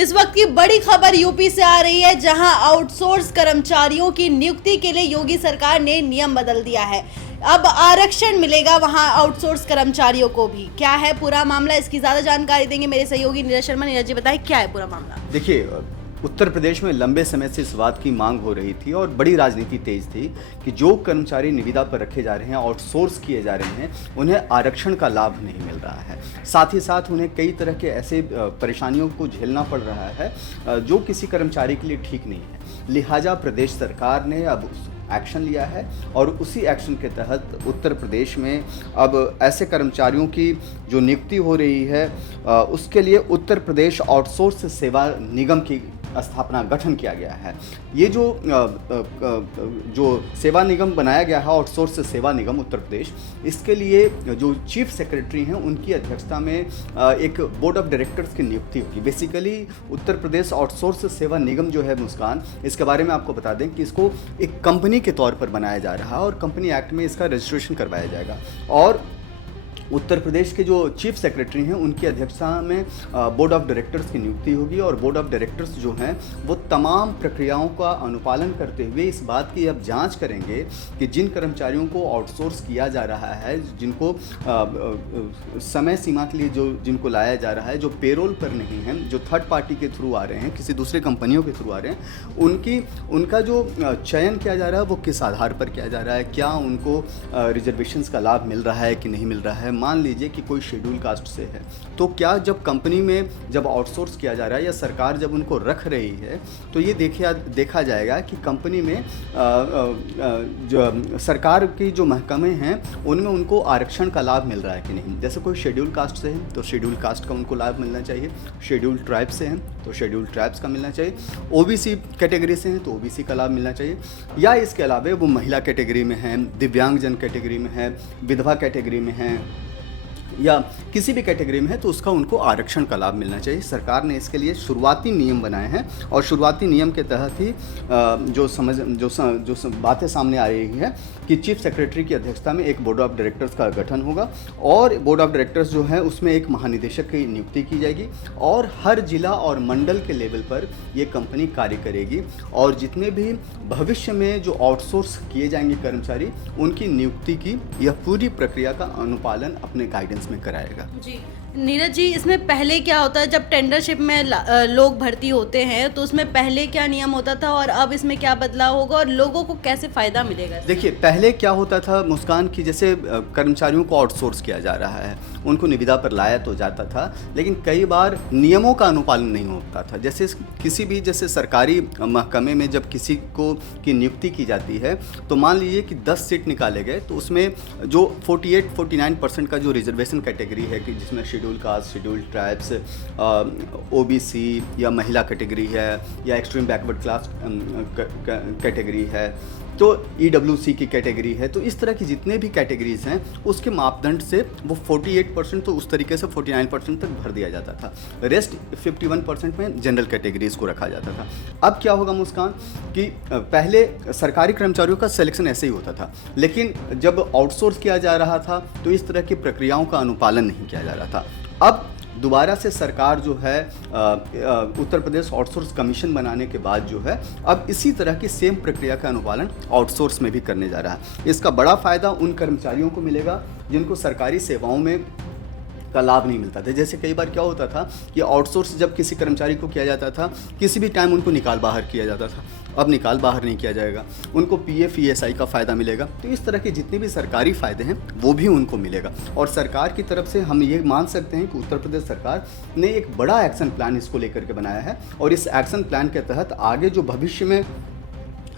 इस वक्त की बड़ी खबर यूपी से आ रही है, जहां आउटसोर्स कर्मचारियों की नियुक्ति के लिए योगी सरकार ने नियम बदल दिया है। अब आरक्षण मिलेगा वहां आउटसोर्स कर्मचारियों को भी। क्या है पूरा मामला, इसकी ज्यादा जानकारी देंगे मेरे सहयोगी नीरज शर्मा। नीरज जी बताएं क्या है पूरा मामला। देखिए, उत्तर प्रदेश में लंबे समय से इस बात की मांग हो रही थी और बड़ी राजनीति तेज थी कि जो कर्मचारी निविदा पर रखे जा रहे हैं, आउटसोर्स किए जा रहे हैं, उन्हें आरक्षण का लाभ नहीं मिल रहा है। साथ ही साथ उन्हें कई तरह के ऐसे परेशानियों को झेलना पड़ रहा है जो किसी कर्मचारी के लिए ठीक नहीं है। लिहाजा प्रदेश सरकार ने अब एक्शन लिया है और उसी एक्शन के तहत उत्तर प्रदेश में अब ऐसे कर्मचारियों की जो नियुक्ति हो रही है उसके लिए उत्तर प्रदेश आउटसोर्स सेवा निगम की स्थापना गठन किया गया है। ये जो सेवा निगम बनाया गया है, आउटसोर्स सेवा निगम उत्तर प्रदेश, इसके लिए जो चीफ सेक्रेटरी हैं उनकी अध्यक्षता में एक बोर्ड ऑफ डायरेक्टर्स की नियुक्ति होगी। बेसिकली उत्तर प्रदेश आउटसोर्स सेवा निगम जो है मुस्कान, इसके बारे में आपको बता दें कि इसको एक कंपनी के तौर पर बनाया जा रहा है और कंपनी एक्ट में इसका रजिस्ट्रेशन करवाया जाएगा। और उत्तर प्रदेश के जो चीफ सेक्रेटरी हैं उनकी अध्यक्षता में बोर्ड ऑफ डायरेक्टर्स की नियुक्ति होगी और बोर्ड ऑफ डायरेक्टर्स जो हैं वो तमाम प्रक्रियाओं का अनुपालन करते हुए इस बात की अब जांच करेंगे कि जिन कर्मचारियों को आउटसोर्स किया जा रहा है, जिनको समय सीमा के लिए जिनको लाया जा रहा है, जो पेरोल पर नहीं है, जो थर्ड पार्टी के थ्रू आ रहे हैं, किसी दूसरे कंपनियों के थ्रू आ रहे हैं, उनका जो चयन किया जा रहा है वो किस आधार पर किया जा रहा है, क्या उनको रिजर्वेशंस का लाभ मिल रहा है कि नहीं मिल रहा है। मान लीजिए कि कोई शेड्यूल कास्ट से है, तो क्या जब कंपनी में जब आउटसोर्स किया जा रहा है या सरकार जब उनको रख रही है तो ये देखा जाएगा कि कंपनी में जो सरकार की जो महकमे हैं उनमें उनको आरक्षण का लाभ मिल रहा है कि नहीं। जैसे कोई शेड्यूल कास्ट से है तो शेड्यूल कास्ट का उनको लाभ मिलना चाहिए, शेड्यूल ट्राइब से हैं तो शेड्यूल ट्राइब्स का मिलना चाहिए, ओबीसी कैटेगरी से हैं तो ओबीसी का लाभ मिलना चाहिए, या इसके अलावा वो महिला कैटेगरी में हैं, दिव्यांगजन कैटेगरी में है, विधवा कैटेगरी में हैं या किसी भी कैटेगरी में है तो उसका उनको आरक्षण का लाभ मिलना चाहिए। सरकार ने इसके लिए शुरुआती नियम बनाए हैं और शुरुआती नियम के तहत ही जो बातें सामने आ रही है कि चीफ सेक्रेटरी की अध्यक्षता में एक बोर्ड ऑफ डायरेक्टर्स का गठन होगा और बोर्ड ऑफ डायरेक्टर्स जो है उसमें एक महानिदेशक की नियुक्ति की जाएगी और हर जिला और मंडल के लेवल पर ये कंपनी कार्य करेगी और जितने भी भविष्य में जो आउटसोर्स किए जाएंगे कर्मचारी, उनकी नियुक्ति की यह पूरी प्रक्रिया का अनुपालन अपने गाइडेंस में कराएगा। जी नीरज जी, इसमें पहले क्या होता है जब टेंडरशिप में लोग भर्ती होते हैं तो उसमें पहले क्या नियम होता था और अब इसमें क्या बदलाव होगा और लोगों को कैसे फायदा मिलेगा? देखिए, पहले क्या होता था मुस्कान की, जैसे कर्मचारियों को आउटसोर्स किया जा रहा है, उनको निविदा पर लाया तो जाता था लेकिन कई बार नियमों का अनुपालन नहीं होता था। जैसे किसी भी जैसे सरकारी महकमे में जब किसी को की नियुक्ति की जाती है तो मान लीजिए कि 10 सीट निकाले गए तो उसमें जो 48-49% का जो रिजर्वेशन कैटेगरी है कि जिसमें schedule caste, schedule tribes, OBC या महिला कैटेगरी है या एक्सट्रीम बैकवर्ड क्लास कैटेगरी है, तो ईडब्ल्यूसी की कैटेगरी है, तो इस तरह की जितने भी कैटेगरीज हैं उसके मापदंड से वो 48% तो उस तरीके से 49% तक भर दिया जाता था। रेस्ट 51% में जनरल कैटेगरीज को रखा जाता था। अब क्या होगा मुस्कान कि पहले सरकारी कर्मचारियों का सिलेक्शन ऐसे ही होता था लेकिन जब आउटसोर्स किया जा रहा था तो इस तरह की प्रक्रियाओं का अनुपालन नहीं किया जा रहा था। अब दोबारा से सरकार जो है उत्तर प्रदेश आउटसोर्स कमीशन बनाने के बाद जो है अब इसी तरह की सेम प्रक्रिया का अनुपालन आउटसोर्स में भी करने जा रहा है। इसका बड़ा फ़ायदा उन कर्मचारियों को मिलेगा जिनको सरकारी सेवाओं में का लाभ नहीं मिलता था। जैसे कई बार क्या होता था कि आउटसोर्स जब किसी कर्मचारी को किया जाता था किसी भी टाइम उनको निकाल बाहर किया जाता था, अब निकाल बाहर नहीं किया जाएगा, उनको पीएफ ईएसआई का फ़ायदा मिलेगा। तो इस तरह के जितने भी सरकारी फ़ायदे हैं वो भी उनको मिलेगा और सरकार की तरफ से हम ये मान सकते हैं कि उत्तर प्रदेश सरकार ने एक बड़ा एक्शन प्लान इसको लेकर के बनाया है और इस एक्शन प्लान के तहत आगे जो भविष्य में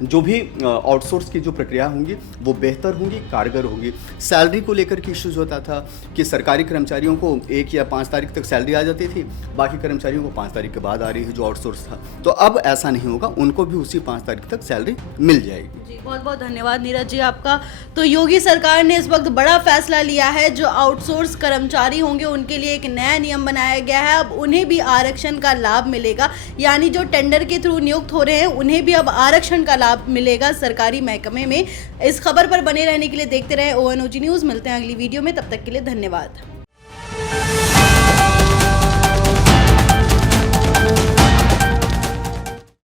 जो भी आउटसोर्स की जो प्रक्रिया होंगी वो बेहतर होंगी, कारगर होंगी। सैलरी को लेकर के इश्यूज होता था कि सरकारी कर्मचारियों को 1 या 5 तारीख तक सैलरी आ जाती थी, बाकी कर्मचारियों को 5 तारीख के बाद आ रही है जो आउटसोर्स था। तो अब ऐसा नहीं होगा, उनको भी उसी 5 तारीख तक सैलरी मिल जाएगी। जी बहुत बहुत धन्यवाद नीरज जी आपका। तो योगी सरकार ने इस वक्त बड़ा फैसला लिया है, जो आउटसोर्स कर्मचारी होंगे उनके लिए एक नया नियम बनाया गया है। अब उन्हें भी आरक्षण का लाभ मिलेगा, यानी जो टेंडर के थ्रू नियुक्त हो रहे हैं उन्हें भी अब आरक्षण का लाभ मिलेगा सरकारी महकमे में। इस खबर पर बने रहने के लिए देखते रहे ONOG न्यूज़। मिलते हैं अगली वीडियो में, तब तक के लिए धन्यवाद।